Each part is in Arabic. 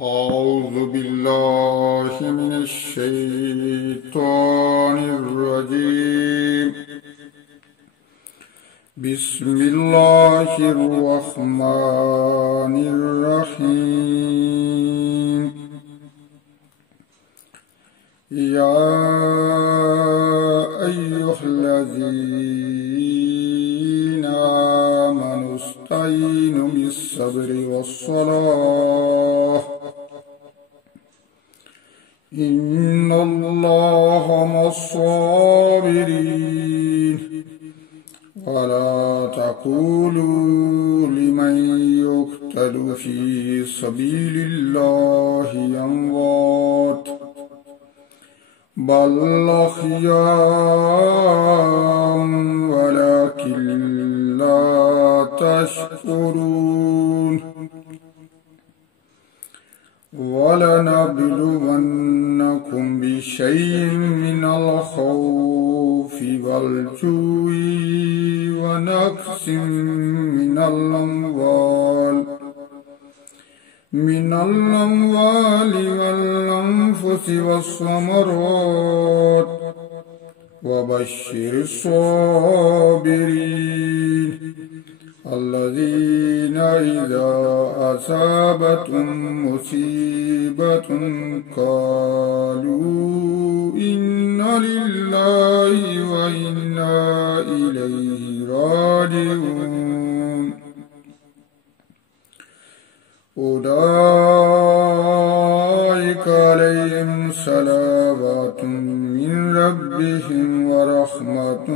أعوذ بالله من الشيطان الرجيم. بسم الله الرحمن الرحيم. يا أيها الذين آمنوا استعينوا بالصبر والصلاة إن الله مع الصابرين. ولا تقولوا لمن يقتل في سبيل الله أموات بل أحياء ولكن لا تشكرون. ولنبلونكم بشيء من الخوف والجوع ونقص من الأموال والأنفس والثمرات وبشر الصابرين الذين إذا أصابتهم مصيبة قالوا إنا لله وإنا إليه راجعون. أولئك عليهم صلوات من ربهم ورحمة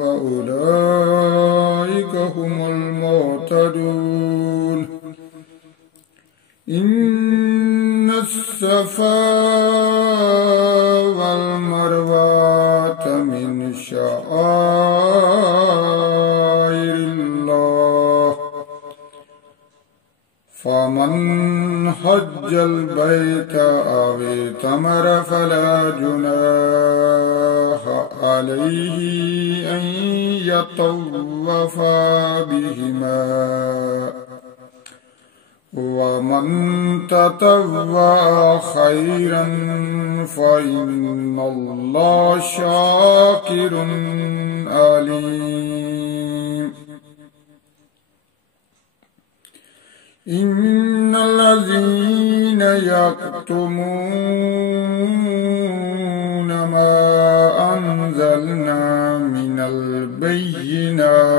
وأولئك هم المهتدون. إن الصفا والمروة من شعائر الله فمن حج البيت أو اعتمر فلا جناح عليه أن يطوف بهما ومن تطوع خيرا فإن الله شاكر عليم. إن الذين يكتمون ما أنزلنا من البينات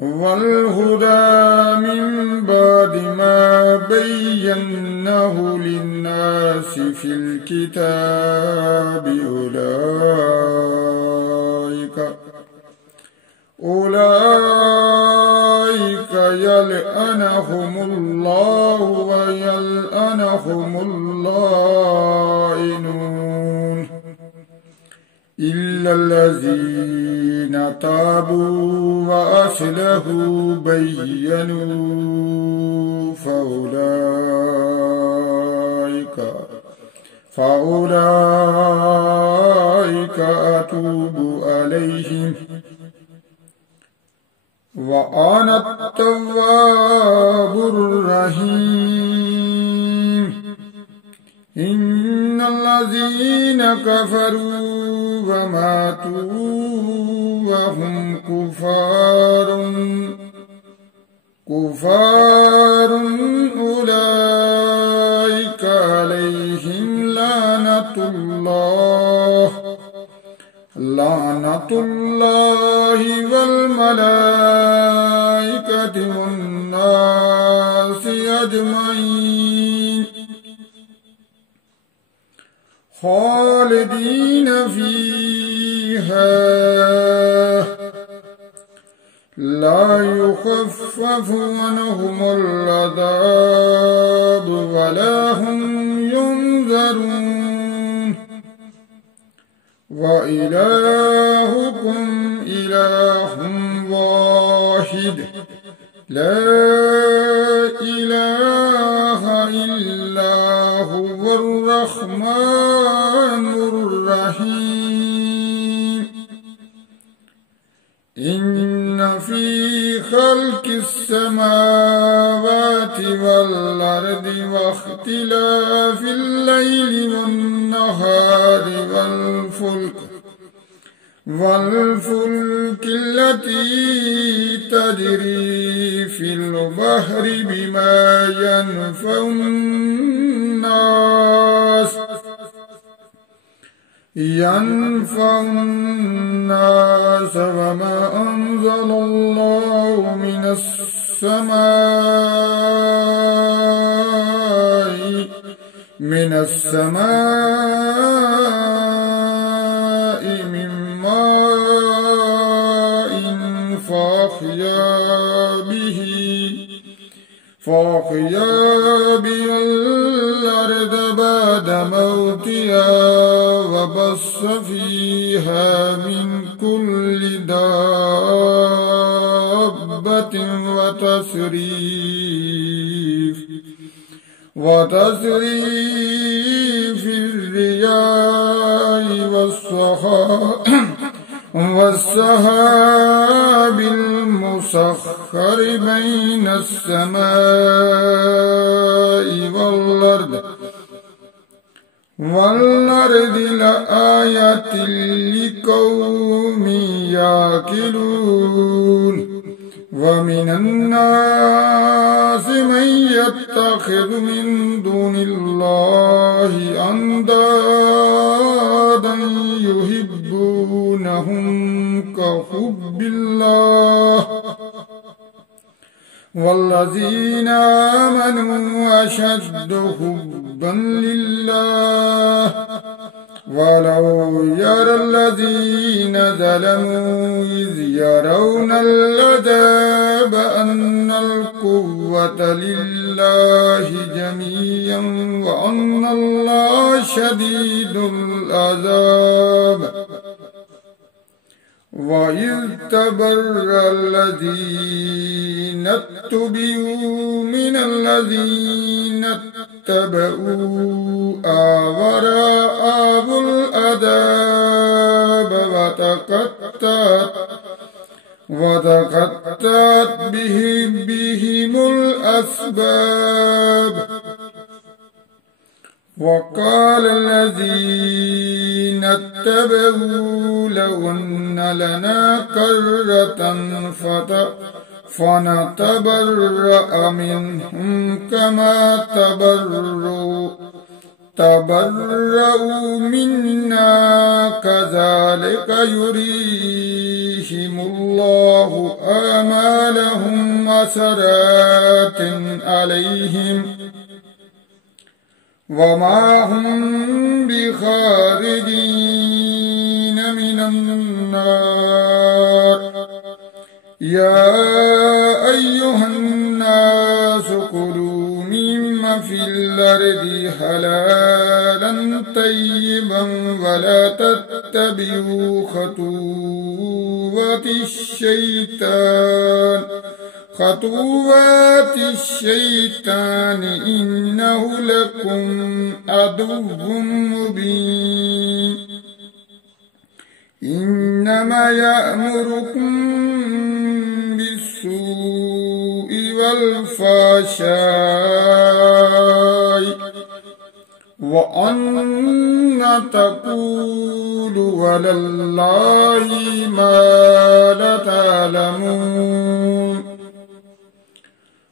والهدى من بعد ما بيناه للناس في الكتاب أولئك يلعنهم الله ويلعنهم اللائنون إلا الذين تابوا وأصلحوا بينوا فأولئك أتوب عليهم وأنا التواب الرحيم. إن الذين كفروا وماتوا وهم كفار أولئك عليهم لعنة الله والملائكة والناس أجمعين خالدين فيها لا يخفف عنهم العذاب ولا هم ينذرون. وإلهكم إله واحد لا إله إلا هو الرحمن الرحيم. إن في في خلق السماوات والأرض واختلاف الليل والنهار والفلك التي تجري في البحر بما ينفع الناس وما أنزل الله من السماء من ماء فأحيا به الأرض بعد موتها وبث فيها من كل دابة وتصريف الرياح والسحاب المسخر بين السماء والأرض لآيات لقوم يعقلون ومن الناس من يتخذ من دون الله أندادا يحبونهم كحب الله والذين آمنوا أشد حبا لله ولو يرى الذين ظلموا إذ يرون العذاب أن القوة لله جميعا وأن الله شديد العذاب وإذ تبرأ الذين اتبعوا من الذين اتبعوا ورأوا العذاب وتقطعت بهم الأسباب وقال الذين اتبعوا لو أن لنا كرة فنتبرأ منهم كما تبرأوا منا كذلك يريهم الله أعمالهم حسرات عليهم وما هم بخارجين من النار يا أيها الناس كلوا مما في الأرض حلالا طيبا ولا تتبعوا خطوات الشيطان إنه لكم عدو مبين إنما يأمركم بالسوء والفحشاء وأن تقولوا على الله ما لا تعلمون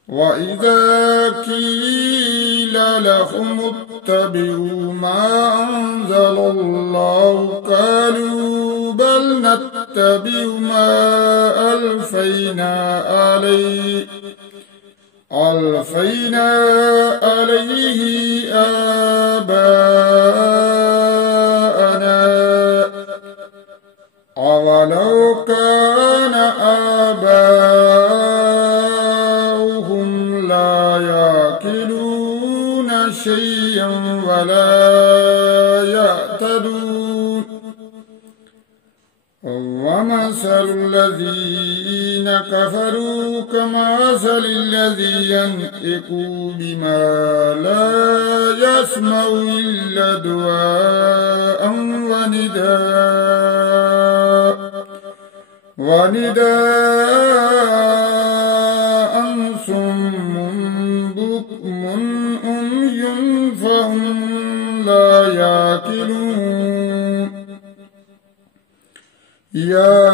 وإذا قيل لهم اتبعوا ما أنزل الله قالوا بل نتبع ما ألفينا عليه آباءنا أولو كان آباؤهم لا يعقلون شيئا ولا يهتدون ومثل الذين كفروا كمثل الذي ينطق بما لا يسمع إلا دعاء ونداء ونداء صم بكم عمي فهم لا يعقلون يا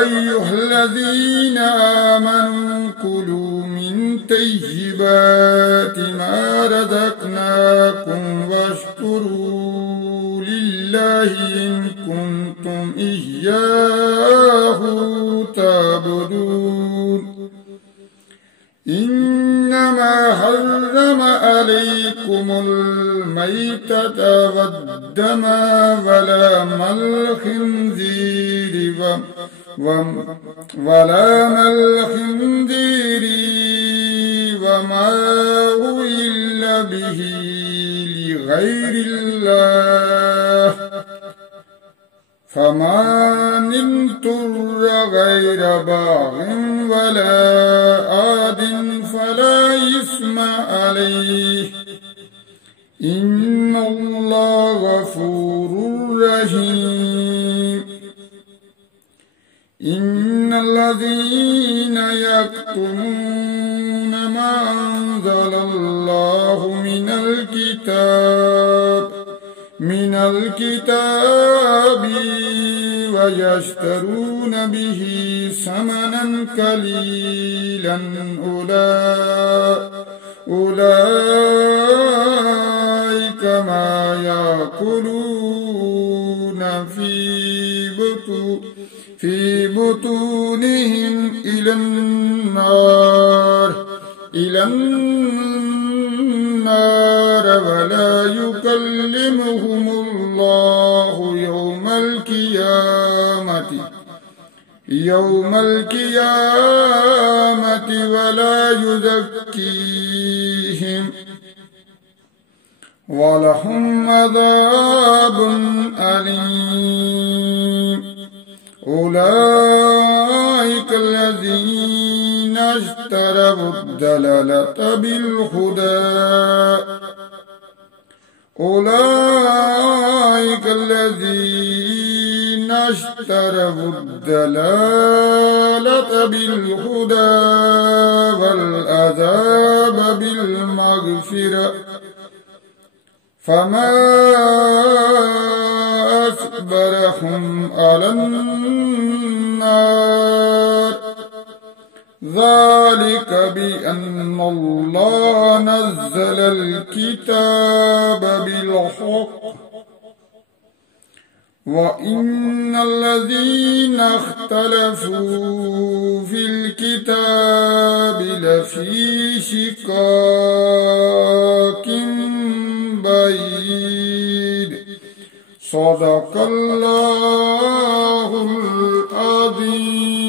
أيها الذين آمنوا كلوا من طيبات ما رزقناكم واشكروا لله إن كنتم إياه تعبدون إنما حرم عليكم الميتة والدم ولحم الخنزير وما أهل به لغير الله فمن اضطر غير باغ ولا عاد فلا إثم عليه إن الله غفور رحيم إن الذين يكتمون ما أنزل الله من الكتاب ويشترون به ثمنا قليلا أولئك ما يأكلون في بطونهم إلى النار ولا يكلمهم الله يوم القيامة ولا يزكيهم ولهم عذاب أليم أولئك الذين اشتروا الضلالة بالهدى والعذاب بالمغفرة فما أصبرهم على النار ذلك بأن الله نزل الكتاب بالحق وإن الذين اختلفوا في الكتاب لفي شقاق بعيد صدق الله العظيم.